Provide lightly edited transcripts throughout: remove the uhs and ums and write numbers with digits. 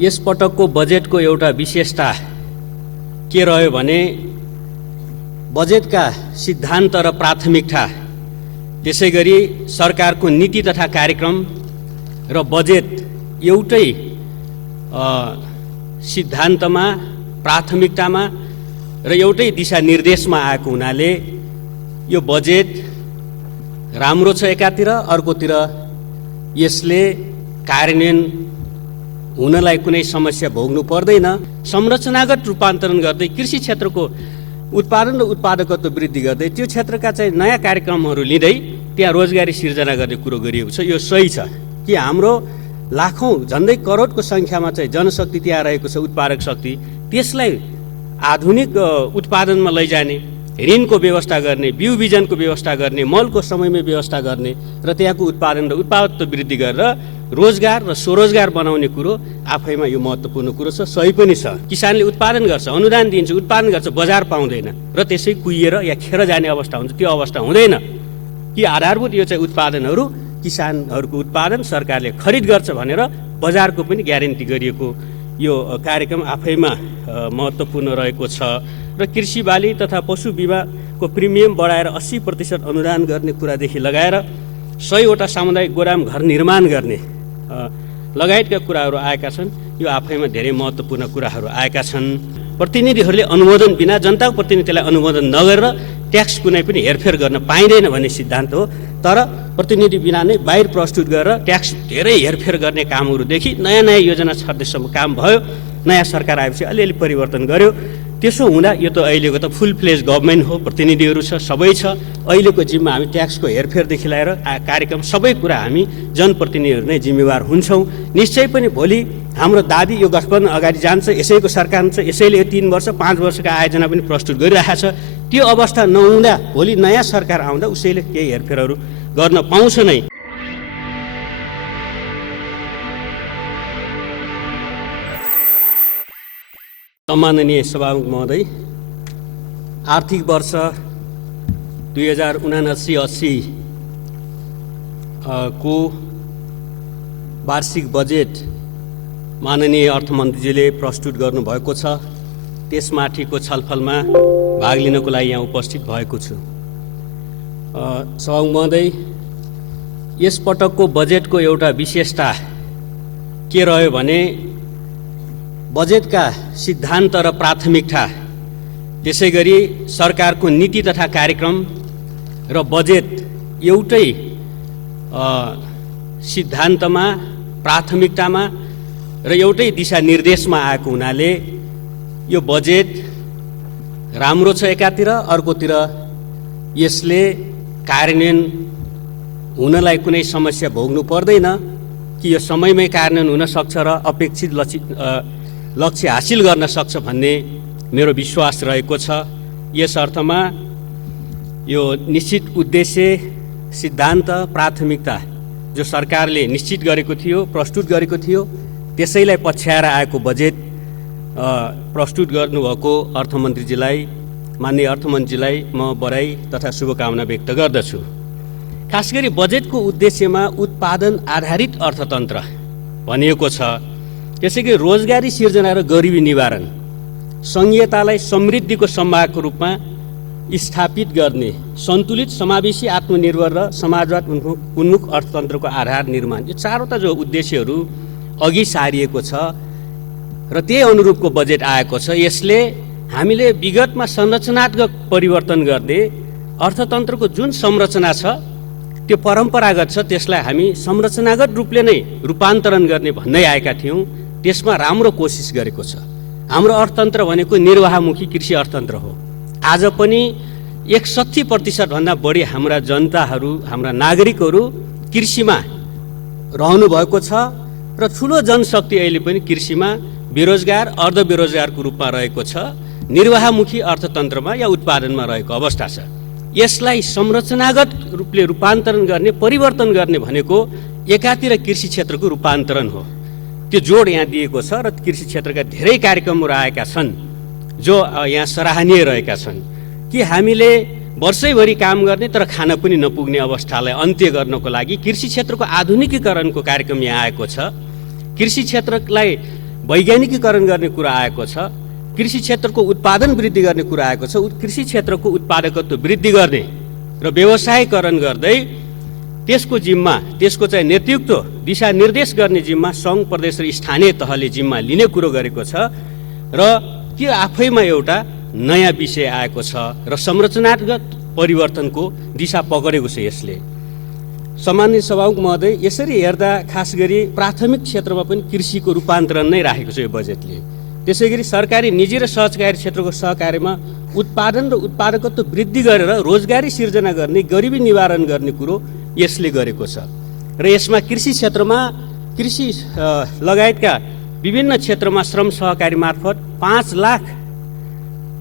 यस पटकको बजेटको एउटा विशेषता के रह्यो भने बजेटका सिद्धान्त र प्राथमिकता, त्यसैगरी सरकारको नीति तथा कार्यक्रम र बजेट एउटै सिद्धान्तमा, प्राथमिकतामा र एउटै दिशानिर्देशमा आएको हुनाले यो बजेट राम्रो छ एकातिर, अर्कोतिर यसले कार्यान्वयन हुनलाई कुनै समस्या भोग्नु पर्दैन। संरचनागत रूपान्तरण गर्दै कृषि क्षेत्रको उत्पादन र उत्पादकत्व वृद्धि गर्दै त्यो क्षेत्रका चाहिँ नयाँ कार्यक्रमहरू लिँदै त्यहाँ रोजगारी सिर्जना गर्ने कुरो गरिएको छ। यो सही छ कि हाम्रो लाखौँ झन्डै करोडको सङ्ख्यामा चाहिँ जनशक्ति त्यहाँ रहेको छ, उत्पादक शक्ति, त्यसलाई आधुनिक उत्पादनमा लैजाने, ऋणको व्यवस्था गर्ने, बिउ बिजनको व्यवस्था गर्ने, मलको समयमै व्यवस्था गर्ने र त्यहाँको उत्पादन र उत्पादकत्व वृद्धि गरेर रोजगार र स्वरोजगार बनाउने कुरो आफैमा यो महत्त्वपूर्ण कुरो छ। सही पनि छ, किसानले उत्पादन गर्छ, अनुदान दिन्छ, उत्पादन गर्छ, बजार पाउँदैन र त्यसै कुहिएर या खेर जाने अवस्था हुन्छ। त्यो अवस्था हुँदैन कि आधारभूत यो चाहिँ उत्पादनहरू, किसानहरूको उत्पादन सरकारले खरिद गर्छ भनेर बजारको पनि ग्यारेन्टी गरिएको यो कार्यक्रम आफैमा महत्त्वपूर्ण रहेको छ। र कृषि बाली तथा पशु बिमाको प्रिमियम बढाएर 80% अनुदान गर्ने कुरादेखि लगाएर 100वटा सामुदायिक गोदाम घर निर्माण गर्ने लगायतका कुराहरू आएका छन्। यो आफैमा धेरै महत्त्वपूर्ण कुराहरू आएका छन्। प्रतिनिधिहरूले अनुमोदन बिना, जनताको प्रतिनिधिलाई अनुमोदन नगरेर ट्याक्स कुनै पनि हेरफेर गर्न पाइँदैन भन्ने सिद्धान्त हो। तर प्रतिनिधि बिना नै बाहिर प्रस्तुत गरेर ट्याक्स धेरै हेरफेर गर्ने कामहरूदेखि नयाँ नयाँ योजना छर्देसम्म काम भयो। नयाँ सरकार आएपछि अलिअलि परिवर्तन गर्यो। त्यसो हुँदा यो त अहिलेको त फुल फ्लेज गभर्मेन्ट हो, प्रतिनिधिहरू छ, सबै छ। अहिलेको जिम्मा हामी ट्याक्सको हेरफेरदेखि लिएर कार्यक्रम सबै कुरा हामी जनप्रतिनिधिहरू नै जिम्मेवार हुन्छौँ। निश्चय पनि भोलि हाम्रो दाबी यो गठबन्धन अगाडि जान्छ, यसैको सरकार हुन्छ, यसैले यो 3 वर्ष 5 वर्षका आयोजना पनि प्रस्तुत गरिरहेको छ। त्यो अवस्था नहुँदा भोलि नयाँ सरकार आउँदा उसैले केही हेरफेरहरू गर्न पाउँछ नै। सम्माननीय सभामुख महोदय, आर्थिक वर्ष 2079-80 को वार्षिक बजेट माननीय अर्थमन्त्रीजीले प्रस्तुत गर्नुभएको छ। त्यसमाथिको छलफलमा भाग लिनको लागि यहाँ उपस्थित भएको छु। सभामुख महोदय, यस पटकको बजेटको एउटा विशेषता के रह्यो भने बजेटका सिद्धान्त र प्राथमिकता, त्यसैगरी सरकारको नीति तथा कार्यक्रम र बजेट एउटै सिद्धान्तमा, प्राथमिकतामा र एउटै दिशानिर्देशमा आएको हुनाले यो बजेट राम्रो छ एकातिर, अर्कोतिर यसले कार्यान्वयन हुनलाई कुनै समस्या भोग्नु पर्दैन कि यो समयमै कार्यान्वयन हुन सक्छ र अपेक्षित लक्ष्य हासिल गर्न सक्छ भन्ने मेरो विश्वास रहेको छ। यस अर्थमा यो निश्चित उद्देश्य, सिद्धान्त, प्राथमिकता जो सरकारले निश्चित गरेको थियो, प्रस्तुत गरेको थियो, त्यसैलाई पछ्याएर आएको बजेट प्रस्तुत गर्नुभएको अर्थमन्त्रीजीलाई, माननीय अर्थमन्त्रीजीलाई म बधाई तथा शुभकामना व्यक्त गर्दछु। खास गरी बजेटको उद्देश्यमा उत्पादन आधारित अर्थतन्त्र भनिएको छ। त्यसैगरी रोजगारी सिर्जना र गरिबी निवारण, सङ्घीयतालाई समृद्धिको सम्भागको रूपमा स्थापित गर्ने, सन्तुलित, समावेशी, आत्मनिर्भर र समाजवाद उन्मुख अर्थतन्त्रको आधार निर्माण, यो चारवटा जो उद्देश्यहरू अघि सारिएको छ र त्यही अनुरूपको बजेट आएको छ। यसले हामीले विगतमा संरचनात्मक परिवर्तन गर्ने अर्थतन्त्रको जुन संरचना छ त्यो परम्परागत छ, त्यसलाई हामी संरचनागत रूपले नै रूपान्तरण गर्ने भन्दै आएका थियौँ। त्यसमा राम्रो कोसिस गरेको छ। हाम्रो अर्थतन्त्र भनेको निर्वाहमुखी कृषि अर्थतन्त्र हो। आज पनि 61% भन्दा बढी हाम्रा जनताहरू, हाम्रा नागरिकहरू कृषिमा रहनु भएको छ र ठुलो जनशक्ति अहिले पनि कृषिमा बेरोजगार, अर्धबेरोजगारको रूपमा रहेको छ। निर्वाहमुखी अर्थतन्त्रमा या उत्पादनमा रहेको अवस्था छ। यसलाई संरचनागत रूपले रूपान्तरण गर्ने, परिवर्तन गर्ने भनेको एकातिर कृषि क्षेत्रको रूपान्तरण हो। त्यो जोड यहाँ दिएको छ र कृषि क्षेत्रका धेरै कार्यक्रमहरू आएका छन् जो यहाँ सराहनीय रहेका छन् कि हामीले वर्षैभरि काम गर्ने तर खान पनि नपुग्ने अवस्थालाई अन्त्य गर्नको लागि कृषि क्षेत्रको आधुनिकीकरणको कार्यक्रम यहाँ आएको छ। कृषि क्षेत्रलाई वैज्ञानिकीकरण गर्ने कुरा आएको छ, कृषि क्षेत्रको उत्पादन वृद्धि गर्ने कुरा आएको छ, कृषि क्षेत्रको उत्पादकत्व वृद्धि गर्ने र व्यवसायीकरण गर्दै त्यसको जिम्मा, त्यसको चाहिँ नेतृत्व दिशानिर्देश गर्ने जिम्मा सङ्घ, प्रदेश र स्थानीय तहले जिम्मा लिने कुरो गरेको छ र त्यो आफैमा एउटा नयाँ विषय आएको छ र संरचनागत परिवर्तनको दिशा पकडेको छ यसले। सामान्य सभामुख महोदय, यसरी हेर्दा खास गरी प्राथमिक क्षेत्रमा पनि कृषिको रूपान्तरण नै राखेको छ यो बजेटले। त्यसै गरी सरकारी, निजी र सहकारी क्षेत्रको सहकार्यमा उत्पादन र उत्पादकत्व वृद्धि गरेर रोजगारी सिर्जना गर्ने, गरिबी निवारण गर्ने कुरो यसले गरेको छ र यसमा कृषि क्षेत्रमा, कृषि लगायतका विभिन्न क्षेत्रमा श्रम सहकारी मार्फत 5 लाख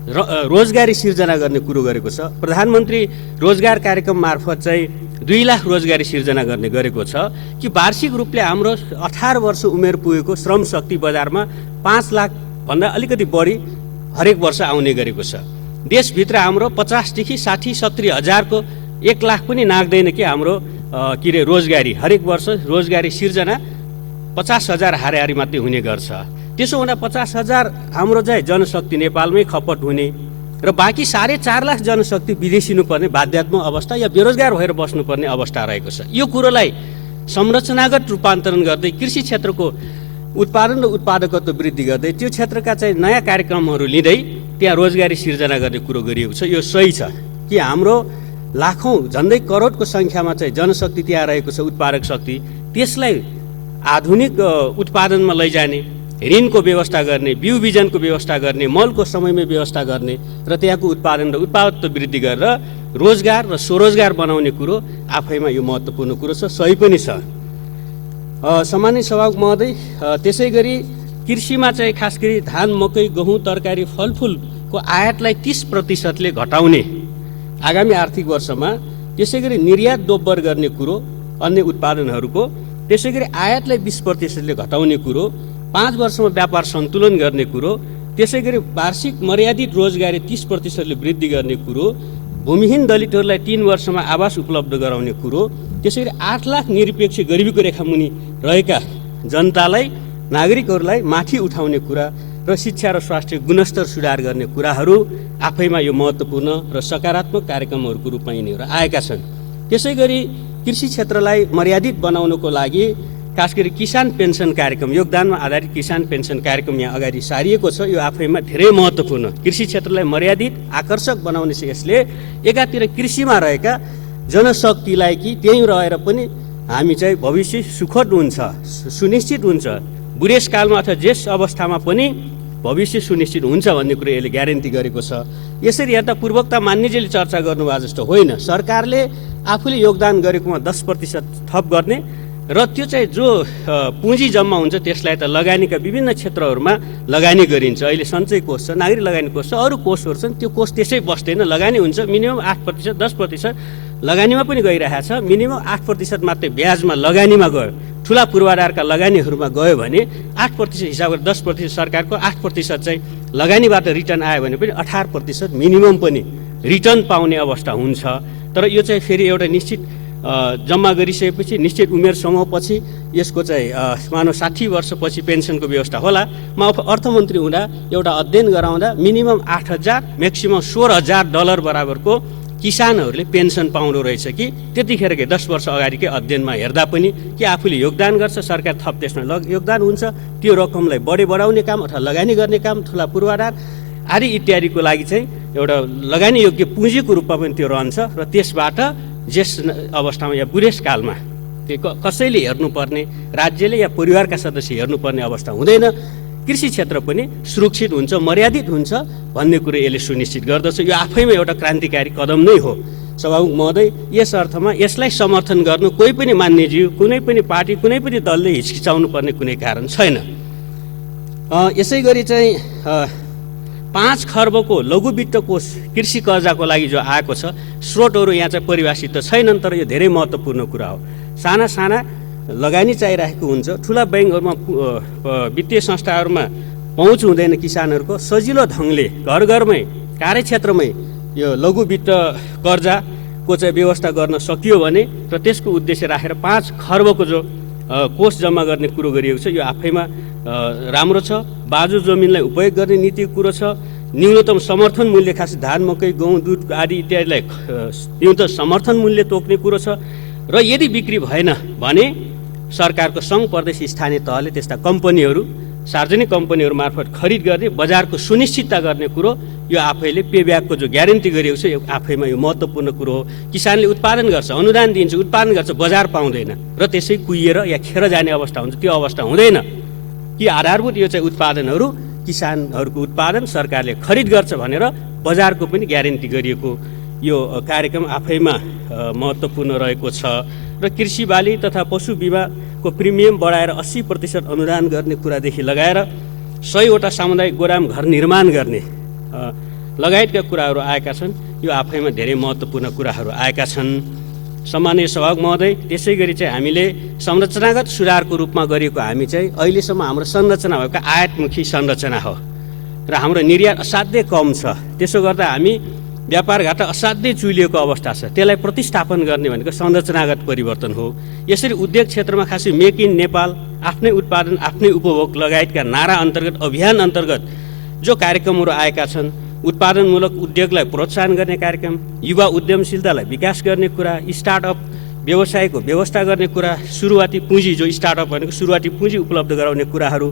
रोजगारी सिर्जना गर्ने कुरो गरेको छ। प्रधानमन्त्री रोजगार कार्यक्रम मार्फत चाहिँ 2 लाख रोजगारी सिर्जना गर्ने गरेको छ कि वार्षिक रूपले हाम्रो 18 वर्ष उमेर पुगेको श्रम शक्ति बजारमा 5 लाख भन्दा अलिकति बढी हरेक वर्ष आउने गरेको छ। देशभित्र हाम्रो 50 देखि 60, 70 हजारको 1 लाख पनि नाग्दैन कि हाम्रो के अरे रोजगारी, हरेक वर्ष रोजगारी सिर्जना 50 हजार हाराहारी मात्रै हुने गर्छ। त्यसो हुँदा 50 हजार हाम्रो चाहिँ जनशक्ति नेपालमै खपत हुने र बाँकी 4.5 लाख जनशक्ति विदेशिनु पर्ने बाध्यात्मक अवस्था या बेरोजगार भएर बस्नुपर्ने अवस्था रहेको छ। यो कुरोलाई संरचनागत रूपान्तरण गर्दै कृषि क्षेत्रको उत्पादन र उत्पादकत्व वृद्धि गर्दै त्यो क्षेत्रका चाहिँ नयाँ कार्यक्रमहरू लिँदै त्यहाँ रोजगारी सिर्जना गर्ने कुरो गरिएको छ। यो सही छ कि हाम्रो लाखौँ, झन्डै करोडको सङ्ख्यामा चाहिँ जनशक्ति त्यहाँ रहेको छ, उत्पादक शक्ति, त्यसलाई आधुनिक उत्पादनमा लैजाने, ऋणको व्यवस्था गर्ने, बिउ बिजनको व्यवस्था गर्ने, मलको समयमै व्यवस्था गर्ने र त्यहाँको उत्पादन र उत्पादकत्व वृद्धि गरेर रोजगार र स्वरोजगार बनाउने कुरो आफैमा यो महत्त्वपूर्ण कुरो छ, सही पनि छ। सामान्य सभामुख महोदय, त्यसै गरी कृषिमा चाहिँ खास गरी धान, मकै, गहुँ, तरकारी, फलफुलको आयातलाई 30% घटाउने आगामी आर्थिक वर्षमा, त्यसै गरी निर्यात दोब्बर गर्ने कुरो अन्य उत्पादनहरूको, त्यसै गरी आयातलाई 20% घटाउने कुरो, 5 वर्षमा व्यापार सन्तुलन गर्ने कुरो, त्यसै गरी वार्षिक मर्यादित रोजगारी 30% वृद्धि गर्ने कुरो, भूमिहीन दलितहरूलाई 3 वर्षमा आवास उपलब्ध गराउने कुरो, त्यसै गरी 8 लाख निरपेक्ष गरिबीको रेखामुनि रहेका जनतालाई, नागरिकहरूलाई माथि उठाउने कुरा र शिक्षा र स्वास्थ्य गुणस्तर सुधार गर्ने कुराहरू आफैमा यो महत्त्वपूर्ण र सकारात्मक कार्यक्रमहरूको रूपमा यिनीहरू आएका छन्। त्यसै गरी कृषि क्षेत्रलाई मर्यादित बनाउनको लागि खास गरी किसान पेन्सन कार्यक्रम, योगदानमा आधारित किसान पेन्सन कार्यक्रम यहाँ अगाडि सारिएको छ। यो आफैमा धेरै महत्त्वपूर्ण, कृषि क्षेत्रलाई मर्यादित, आकर्षक बनाउने छ। यसले एकातिर कृषिमा रहेका जनशक्तिलाई कि त्यहीँ रहेर पनि हामी चाहिँ भविष्य सुखद हुन्छ, सुनिश्चित हुन्छ, बुढेसकालमा अथवा जेस अवस्थामा पनि भविष्य सुनिश्चित हुन्छ भन्ने कुरो यसले ग्यारेन्टी गरेको छ। यसरी हेर्दा पूर्वोक्ता मान्यजीले चर्चा गर्नुभएको जस्तो होइन, सरकारले आफूले योगदान गरेकोमा 10% थप गर्ने र त्यो चाहिँ जो पुँजी जम्मा हुन्छ त्यसलाई त लगानीका विभिन्न क्षेत्रहरूमा लगानी गरिन्छ। अहिले सञ्चय कोष छ, नागरिक लगानी कोष छ, अरू कोषहरू छन्, त्यो कोष त्यसै बस्दैन, लगानी हुन्छ। मिनिमम 8%, 10% लगानीमा पनि गइरहेको छ, मिनिमम 8% मात्रै ब्याजमा लगानीमा गयो। ठुला पूर्वाधारका लगानीहरूमा गयो भने 8% हिसाब गरेर 10% सरकारको, 8% चाहिँ लगानीबाट रिटर्न आयो भने पनि 18% मिनिमम पनि रिटर्न पाउने अवस्था हुन्छ। तर यो चाहिँ फेरि एउटा निश्चित जम्मा गरिसकेपछि निश्चित उमेर समूहपछि यसको चाहिँ मानव 60 वर्षपछि पेन्सनको व्यवस्था होला। म अर्थमन्त्री हुँदा एउटा अध्ययन गराउँदा मिनिमम 8,000 म्याक्सिमम $16,000 बराबरको किसानहरूले पेन्सन पाउँदो रहेछ कि त्यतिखेरकै 10 वर्ष अगाडिकै अध्ययनमा हेर्दा पनि कि आफूले योगदान गर्छ, सरकार थप त्यसमा योगदान हुन्छ, त्यो रकमलाई बढाउने काम अथवा लगानी गर्ने काम, ठुला पूर्वाधार आदि इत्यादिको लागि चाहिँ एउटा लगानी योग्य पुँजीको रूपमा पनि त्यो रहन्छ र त्यसबाट जेस अवस्थामा या बुढेसकालमा त्यो कसैले हेर्नुपर्ने, राज्यले या परिवारका सदस्य हेर्नुपर्ने अवस्था हुँदैन। कृषि क्षेत्र पनि सुरक्षित हुन्छ, मर्यादित हुन्छ भन्ने कुरो यसले सुनिश्चित गर्दछ। यो आफैमा एउटा क्रान्तिकारी कदम नै हो। सभामुख महोदय, यस अर्थमा यसलाई समर्थन गर्नु कोही पनि मान्यज्यू, कुनै पनि पार्टी, कुनै पनि दलले हिचकिचाउनु पर्ने कुनै कारण छैन। यसै गरी चाहिँ 5 खर्बको लघु वित्त कोष कृषि कर्जाको लागि जो आएको छ, स्रोतहरू यहाँ चाहिँ परिभाषित त छैनन्, तर यो धेरै महत्त्वपूर्ण कुरा हो। साना साना लगानी चाहिरहेको हुन्छ, ठुला ब्याङ्कहरूमा, वित्तीय संस्थाहरूमा पहुँच हुँदैन किसानहरूको, सजिलो ढङ्गले घर घरमै, कार्यक्षेत्रमै यो लघु वित्त कर्जाको चाहिँ व्यवस्था गर्न सकियो भने र त्यसको उद्देश्य राखेर 5 खर्बको जो कोष जम्मा गर्ने कुरो गरिएको छ, यो आफैमा राम्रो छ। बाजु जमिनलाई उपयोग गर्ने नीतिको कुरो छ। न्यूनतम समर्थन मूल्य, खास धान, मकै, गहुँ, दुध आदि इत्यादिलाई न्यूनतम समर्थन मूल्य तोक्ने कुरो छ। र यदि बिक्री भएन भने सरकारको सङ्घ प्रदेश स्थानीय तहले त्यस्ता कम्पनीहरू, सार्वजनिक कम्पनीहरू मार्फत खरिद गर्ने, बजारको सुनिश्चितता गर्ने कुरो, यो आफैले पे ब्याकको जो ग्यारेन्टी गरिएको छ, यो आफैमा यो महत्त्वपूर्ण कुरो हो। किसानले उत्पादन गर्छ, अनुदान दिन्छ, उत्पादन गर्छ, बजार पाउँदैन र त्यसै कुहिएर या खेर जाने अवस्था हुन्छ, त्यो अवस्था हुँदैन। कि आधारभूत यो चाहिँ उत्पादनहरू, किसानहरूको उत्पादन सरकारले खरिद गर्छ भनेर बजारको पनि ग्यारेन्टी गरिएको यो कार्यक्रम आफैमा महत्त्वपूर्ण रहेको छ। र कृषि बाली तथा पशु बिमाको प्रिमियम बढाएर 80% अनुदान गर्ने कुरादेखि लगाएर 100वटा सामुदायिक गोदाम घर निर्माण गर्ने लगायतका कुराहरू आएका छन्। यो आफैमा धेरै महत्त्वपूर्ण कुराहरू आएका छन्। सम्माननीय सभामुख महोदय, त्यसै गरी चाहिँ हामीले संरचनागत सुधारको रूपमा गरिएको हामी चाहिँ अहिलेसम्म हाम्रो संरचना भएको आयातमुखी संरचना हो र हाम्रो निर्यात असाध्यै कम छ। त्यसो गर्दा हामी व्यापार घाटा असाध्यै चुलिएको अवस्था छ। त्यसलाई प्रतिस्थापन गर्ने भनेको संरचनागत परिवर्तन हो। यसरी उद्योग क्षेत्रमा खासै मेक इन नेपाल, आफ्नै उत्पादन आफ्नै उपभोग लगायतका नारा अन्तर्गत, अभियान अन्तर्गत जो कार्यक्रमहरू आएका छन्, उत्पादनमूलक उद्योगलाई प्रोत्साहन गर्ने कार्यक्रम, युवा उद्यमशीलतालाई विकास गर्ने कुरा, स्टार्टअप व्यवसायको व्यवस्था गर्ने कुरा, सुरुवाती पुँजी, जो स्टार्टअप भनेको सुरुवाती पुँजी उपलब्ध गराउने कुराहरू,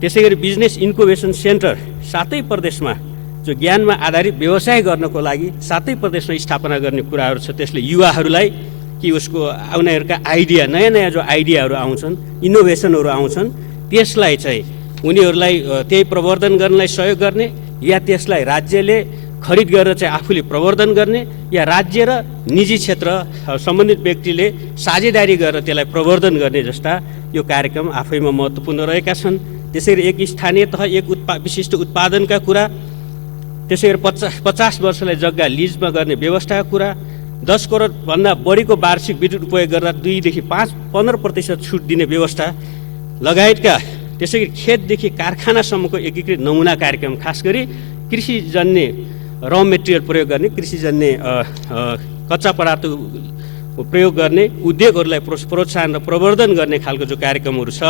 त्यसै गरी बिजनेस इन्क्युबेसन सेन्टर 7 प्रदेशमा जो ज्ञानमा आधारित व्यवसाय गर्नको लागि 7 प्रदेशमा स्थापना गर्ने कुराहरू छ। त्यसले युवाहरूलाई कि उसको उनीहरूका आइडिया, नयाँ नयाँ जो आइडियाहरू आउँछन्, इनोभेसनहरू आउँछन्, त्यसलाई चाहिँ उनीहरूलाई त्यही प्रवर्धन गर्नलाई सहयोग गर्ने, या त्यसलाई राज्यले खरिद गरेर चाहिँ आफूले प्रवर्धन गर्ने, या राज्य र निजी क्षेत्र सम्बन्धित व्यक्तिले साझेदारी गरेर त्यसलाई प्रवर्धन गर्ने जस्ता यो कार्यक्रम आफैमा महत्त्वपूर्ण रहेका छन्। त्यसैगरी एक स्थानीय तह एक विशिष्ट उत्पादनका कुरा, त्यसैगरी 50 वर्षलाई जग्गा लिजमा गर्ने व्यवस्थाको कुरा, 10 करोडभन्दा बढीको वार्षिक विद्युत उपयोग गर्दा 2 देखि 15% छुट दिने व्यवस्था लगायतका, त्यसैगरी खेतदेखि कारखानासम्मको एकीकृत नमुना कार्यक्रम, खास गरी कृषिजन्य र मेटेरियल प्रयोग गर्ने, कृषिजन्य कच्चा पदार्थ प्रयोग गर्ने उद्योगहरूलाई प्रोत्साहन र प्रवर्धन गर्ने खालको जो कार्यक्रमहरू छ।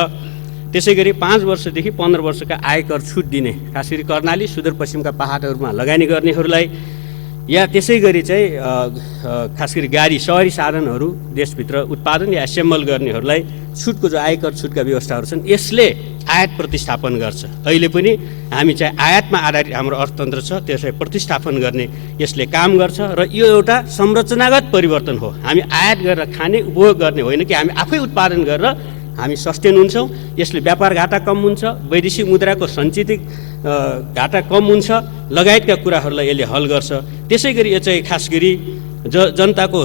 त्यसैगरी 5 वर्षदेखि 15 वर्षका आयकर छुट दिने, खास गरी कर्णाली सुदूरपश्चिमका पहाडहरूमा लगानी गर्नेहरूलाई, या त्यसै गरी चाहिँ खास गरी गाडी सहरी साधनहरू देशभित्र उत्पादन या एसेम्बल गर्नेहरूलाई छुटको जो आयकर छुटका व्यवस्थाहरू छन्, यसले आयात प्रतिस्थापन गर्छ। अहिले पनि हामी चाहिँ आयातमा आधारित हाम्रो अर्थतन्त्र छ, त्यसलाई प्रतिस्थापन गर्ने यसले काम गर्छ। र यो एउटा संरचनागत परिवर्तन हो। हामी आयात गरेर खाने, उपभोग गर्ने होइन कि हामी आफै उत्पादन गरेर हामी सस्टेन हुन्छौँ। यसले व्यापार घाटा कम हुन्छ, वैदेशिक मुद्राको सञ्चित घाटा कम हुन्छ, लगायतका कुराहरूलाई यसले हल गर्छ। त्यसै गरी यो चाहिँ खास गरी जनताको,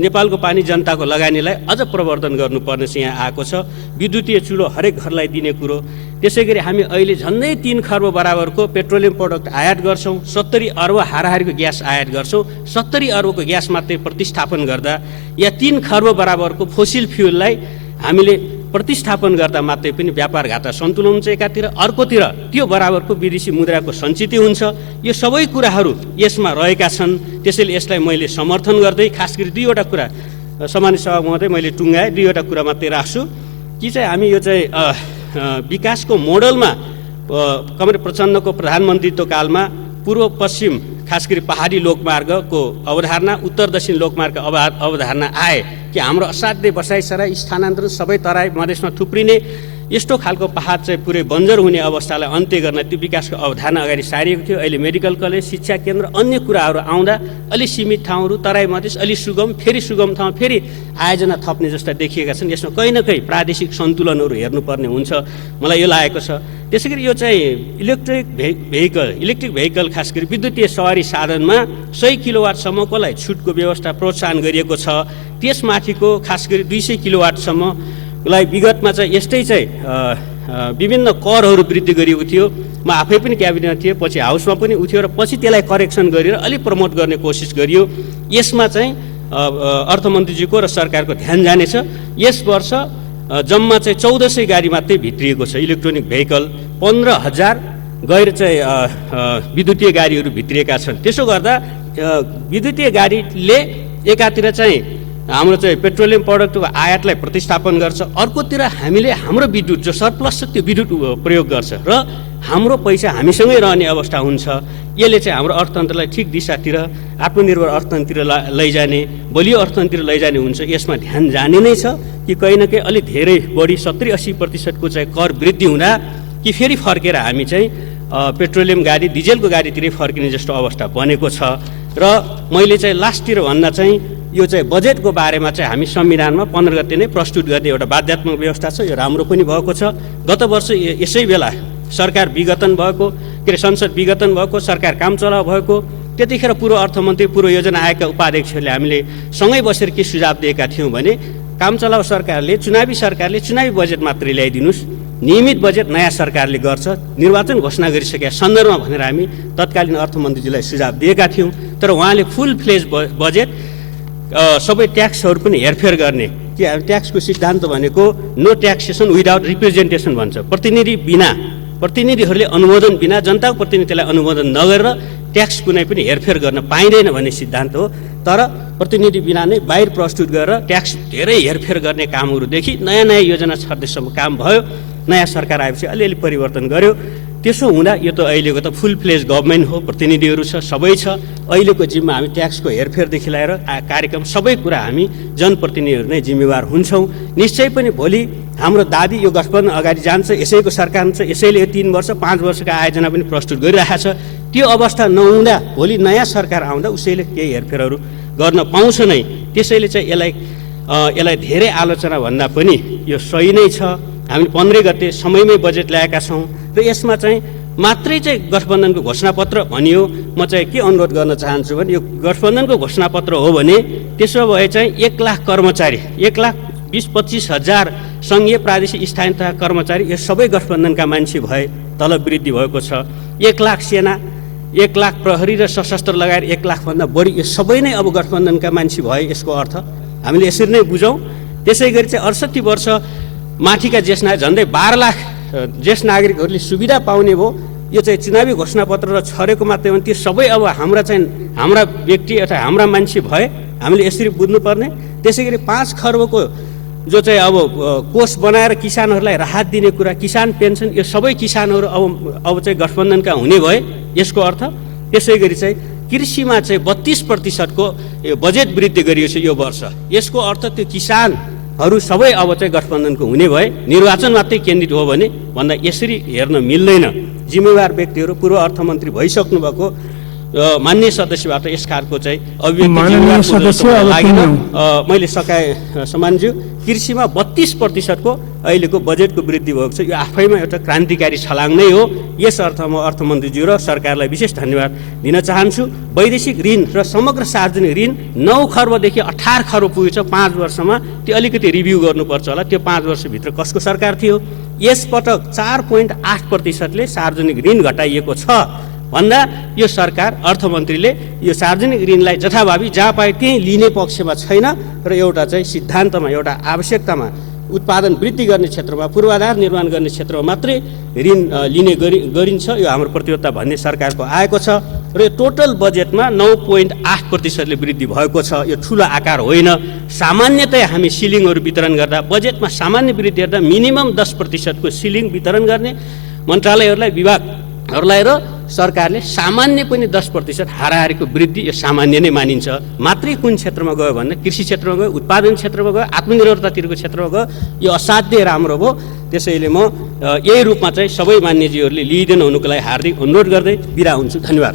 नेपालको पानी जनताको लगानीलाई अझ प्रवर्धन गर्नुपर्ने चाहिँ यहाँ आएको छ। विद्युतीय चुलो हरेक घरलाई दिने कुरो, त्यसै गरी हामी अहिले झन्डै 3 खर्ब बराबरको पेट्रोलियम प्रडक्ट आयात गर्छौँ, 70 अर्ब हाराहारीको ग्यास आयात गर्छौँ। 70 अर्बको ग्यास मात्रै प्रतिस्थापन गर्दा, या 3 खर्ब बराबरको फोसिल फ्युललाई हामीले प्रतिस्थापन गर्दा मात्रै पनि व्यापार घाटा सन्तुलन हुन्छ एकातिर, अर्कोतिर त्यो बराबरको विदेशी मुद्राको सञ्चित हुन्छ। यो सबै कुराहरू यसमा रहेका छन्। त्यसैले यसलाई मैले समर्थन गर्दै खास गरी 2वटा कुरा सामान्य सभा महोदय मैले टुङ्गाएँ, 2वटा कुरा मात्रै राख्छु कि चाहिँ हामी यो चाहिँ विकासको मोडलमा कमरेड प्रचण्डको प्रधानमन्त्रीत्व कालमा पूर्व पश्चिम खास गरी पहाडी लोकमार्गको अवधारणा, उत्तर दक्षिण लोकमार्गको अवधारणा आए कि हाम्रो असाध्यै बसाइसराई स्थानान्तरण सबै तराई मधेसमा थुप्रिने यस्तो खालको पहाड चाहिँ पुरै बन्जर हुने अवस्थालाई अन्त्य गर्न त्यो विकासको अवधारणा अगाडि सारिएको थियो। अहिले मेडिकल कलेज, शिक्षा केन्द्र, अन्य कुराहरू आउँदा अलि सीमित ठाउँहरू, तराई मधेस अलि सुगम, फेरि सुगम ठाउँ फेरि आयोजना थप्ने जस्ता देखिएका छन्। यसमा कहीँ न कहीँ प्रादेशिक सन्तुलनहरू हेर्नुपर्ने हुन्छ, मलाई यो लागेको छ। त्यसै गरी यो चाहिँ इलेक्ट्रिक भेहिकल खास गरी विद्युतीय सवारी साधनमा 100 किलोवाटसम्मकोलाई छुटको व्यवस्था प्रोत्साहन गरिएको छ। त्यसमाथिको खास गरी 200 किलोवाटसम्मलाई विगतमा चाहिँ यस्तै चाहिँ विभिन्न करहरू वृद्धि गरिएको थियो। म आफै पनि क्याबिनेटमा थिएँ, पछि हाउसमा पनि उठ्यो र पछि त्यसलाई करेक्सन गरेर अलिक प्रमोट गर्ने कोसिस गरियो। यसमा चाहिँ अर्थमन्त्रीजीको र सरकारको ध्यान जानेछ। यस वर्ष जम्मा चाहिँ 1400 गाडी मात्रै भित्रिएको छ इलेक्ट्रोनिक भेहिकल, 15,000 गैर चाहिँ विद्युतीय गाडीहरू भित्रिएका छन्। त्यसो गर्दा विद्युतीय गाडीले एकातिर चाहिँ हाम्रो चाहिँ पेट्रोलियम प्रडक्टको आयातलाई प्रतिस्थापन गर्छ, अर्कोतिर हामीले हाम्रो विद्युत जो सरप्लस छ त्यो विद्युत प्रयोग गर्छ र हाम्रो पैसा हामीसँगै रहने अवस्था हुन्छ। यसले चाहिँ हाम्रो अर्थतन्त्रलाई ठिक दिशातिर आत्मनिर्भर अर्थतन्त्रतिर लैजाने, बलियो अर्थतन्त्रतिर लैजाने हुन्छ। यसमा ध्यान जाने नै छ कि कहीँ न कहीँ अलिक धेरै बढी 70-80% चाहिँ कर वृद्धि हुँदा कि फेरि फर्केर हामी चाहिँ पेट्रोलियम गाडी डिजेलको गाडीतिरै फर्किने जस्तो अवस्था बनेको छ। र मैले चाहिँ लास्टतिर भन्दा चाहिँ यो चाहिँ बजेटको बारेमा चाहिँ हामी संविधानमा 15 गते नै प्रस्तुत गर्ने एउटा बाध्यात्मक व्यवस्था छ। यो राम्रो पनि भएको छ। गत वर्ष यसै बेला सरकार विघटन भएको के अरे संसद विघटन भएको, सरकार कामचलाउ भएको, त्यतिखेर पूर्व अर्थमन्त्री पूर्व योजना आयोगका उपाध्यक्षहरूले हामीले सँगै बसेर के सुझाव दिएका थियौँ भने कामचलाउ सरकारले चुनावी बजेट मात्रै ल्याइदिनुहोस्, नियमित बजेट नयाँ सरकारले गर्छ, निर्वाचन घोषणा गरिसकेका सन्दर्भमा भनेर हामी तत्कालीन अर्थमन्त्रीजीलाई सुझाव दिएका थियौँ। तर उहाँले फुल फ्लेज बजेट सबै ट्याक्सहरू पनि हेरफेर गर्ने कि ट्याक्सको सिद्धान्त भनेको नो ट्याक्सेसन विदाउट रिप्रेजेन्टेसन भन्छ। प्रतिनिधिहरूले अनुमोदन बिना, जनताको प्रतिनिधिलाई अनुमोदन नगरेर ट्याक्स कुनै पनि हेरफेर गर्न पाइँदैन भन्ने सिद्धान्त हो। तर प्रतिनिधि बिना नै बाहिर प्रस्तुत गरेर ट्याक्स धेरै हेरफेर गर्ने कामहरूदेखि नयाँ योजना छर्देसम्म काम भयो। नयाँ सरकार आएपछि अलिअलि परिवर्तन गर्यो। त्यसो हुँदा यो त अहिलेको त फुल फ्लेज गभर्मेन्ट हो, प्रतिनिधिहरू छ, सबै छ। अहिलेको जिम्मा हामी ट्याक्सको हेरफेरदेखि लिएर कार्यक्रम सबै कुरा हामी जनप्रतिनिधिहरू नै जिम्मेवार हुन्छौँ। निश्चय पनि भोलि हाम्रो दाबी यो गठबन्धन अगाडि जान्छ, यसैको सरकार हुन्छ, यसैले यो 3 वर्ष 5 वर्षका आयोजना पनि प्रस्तुत गरिरहेको छ। त्यो अवस्था नहुँदा भोलि नयाँ सरकार आउँदा उसैले केही हेरफेरहरू गर्न पाउँछ नै। त्यसैले चाहिँ यसलाई धेरै आलोचना भन्दा पनि यो सही नै छ। हामीले 15 गते समयमै बजेट ल्याएका छौँ र यसमा चाहिँ मात्रै चाहिँ गठबन्धनको घोषणापत्र भनियो। म चाहिँ के अनुरोध गर्न चाहन्छु भने यो गठबन्धनको घोषणापत्र हो भने त्यसो भए चाहिँ 1 लाख कर्मचारी, 1,20-25 हजार सङ्घीय प्रादेशिक स्थानीय तथा कर्मचारी यो सबै गठबन्धनका मान्छे भए तलब वृद्धि भएको छ। 1 लाख सेना, 1 लाख प्रहरी र सशस्त्र लगाएर 1 लाखभन्दा बढी यो सबै नै अब गठबन्धनका मान्छे भए। यसको अर्थ हामीले यसरी नै बुझौँ। त्यसै गरी चाहिँ 68 वर्ष माथिका ज्येष्ठ नागरिक झन्डै 12 लाख ज्येष्ठ नागरिकहरूले सुविधा पाउने भयो। यो चाहिँ चुनावी घोषणापत्र र छरेको मात्रै हो। त्यो सबै अब हाम्रा व्यक्ति अथवा हाम्रा मान्छे भए। हामीले यसरी बुझ्नुपर्ने। त्यसै गरी 5 खर्बको जो चाहिँ अब कोष बनाएर किसानहरूलाई राहत दिने कुरा, किसान पेन्सन, यो सबै किसानहरू अब चाहिँ गठबन्धनका हुने भए। यसको अर्थ त्यसै गरी चाहिँ कृषिमा चाहिँ 32% को बजेट वृद्धि गरिएको छ यो वर्ष। यसको अर्थ त्यो किसानहरू सबै अब चाहिँ गठबन्धनको हुने भए। निर्वाचन मात्रै केन्द्रित हो भने भन्दा यसरी हेर्न मिल्दैन। जिम्मेवार व्यक्तिहरू पूर्व अर्थमन्त्री भइसक्नु भएको मान्य सदस्यबाट यस खालको चाहिँ अभिव्यक्ति मैले सकाएँ सम्मानज्यू। कृषिमा 32% को अहिलेको बजेटको वृद्धि भएको छ। यो आफैमा एउटा क्रान्तिकारी छलाङ नै हो। यस अर्थमा अर्थमन्त्रीज्यू र सरकारलाई विशेष धन्यवाद दिन चाहन्छु। वैदेशिक ऋण र समग्र सार्वजनिक ऋण 9 खर्बदेखि 18 खर्ब पुगेछ 5 वर्षमा। त्यो अलिकति रिभ्यू गर्नुपर्छ होला। त्यो 5 वर्षभित्र कसको सरकार थियो? यसपटक 4.8%ले सार्वजनिक ऋण घटाइएको छ भन्दा यो सरकार अर्थमन्त्रीले यो सार्वजनिक ऋणलाई जथाभावी जहाँ पाए त्यहीँ लिने पक्षमा छैन र एउटा चाहिँ सिद्धान्तमा, एउटा आवश्यकतामा उत्पादन वृद्धि गर्ने क्षेत्रमा, पूर्वाधार निर्माण गर्ने क्षेत्रमा मात्रै ऋण लिने गरिन्छ। यो हाम्रो प्रतिबद्धता भन्ने सरकारको आएको छ र यो टोटल बजेटमा 9.8%ले वृद्धि भएको छ। यो ठुलो आकार होइन। सामान्यतया हामी सिलिङहरू वितरण गर्दा बजेटमा सामान्य वृद्धि हेर्दा मिनिमम 10% को सिलिङ वितरण गर्ने मन्त्रालयहरूलाई, विभागहरूलाई र सरकारले सामान्य पनि 10% हाराहारीको वृद्धि यो सामान्य नै मानिन्छ। मात्रै कुन क्षेत्रमा गयो भन्दा कृषि क्षेत्रमा गयो, उत्पादन क्षेत्रमा गयो, आत्मनिर्भरतातिरको क्षेत्रमा गयो। यो असाध्यै राम्रो भयो। त्यसैले म यही रूपमा चाहिँ सबै मान्यजीहरूले लिइदिनु हुनुको लागि हार्दिक अनुरोध गर्दै बिदा हुन्छु। धन्यवाद।